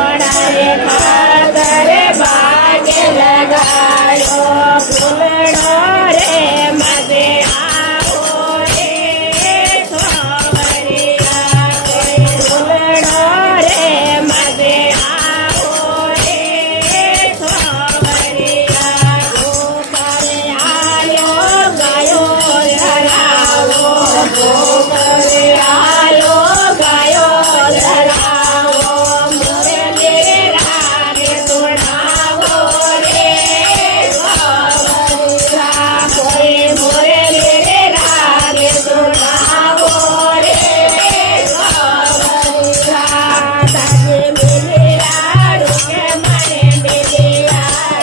ઘોડાએ ખાતર ભાગે લગાડ્યો ફૂલડો રે માથે આવો રે સોવરિયા કોઈ ફૂલડો રે માથે આવો રે સોવરિયા ગોપાલ આલ્યો ગાયો ધરાવો ગોપાલ આલ્યો ગાયો ધરાવો મુરલી રાગ સુણાવો રે સોવરિયા કોઈ મુરલી રાગ સુણાવો રે સોવરિયા તાજે મિલિયા રૂકે મને મિલિયા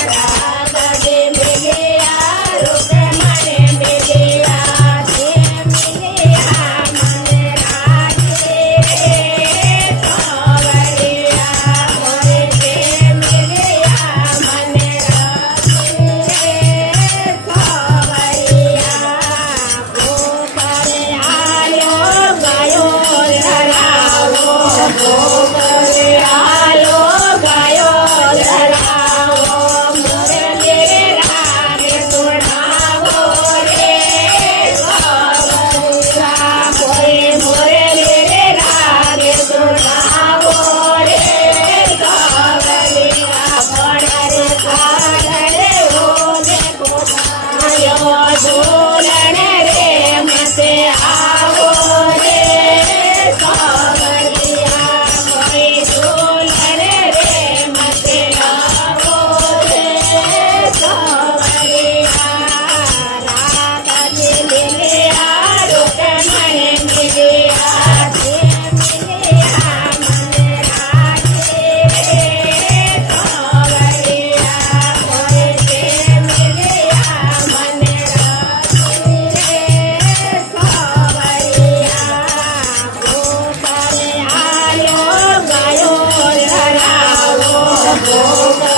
તાજે મિલિયા રૂકે મને મિલિયા તે મિલિયા મને રાખે સોવરિયા કોઈ તે મિલિયા મને રાખે સોવરિયા ગોપાલ આલ્યો ગાયો ધરાવો ગોપાલ આલ્યો ગાયો ધરાવો મુરલી રાગ સુણાવો રે સોવરિયા કોઈ મુરલી રાગ સુણાવો રે સોવરિયા ઘોડારે કાગળે ઓલે ગોપાયો ઝૂલણ રે માથે આવો રે સોવરિયા કોઈ ઝૂલણ રે માથે આવો રે સોવરિયા રાધાજી મિલિયા રૂકે મને મિલિયા તે મિલિયા મને રાખે સોવરિયા કોઈ તે મિલિયા મને રાખે સોવરિયા ગોપાલ આલ્યો ગાયો ધરાવો ગોપાલ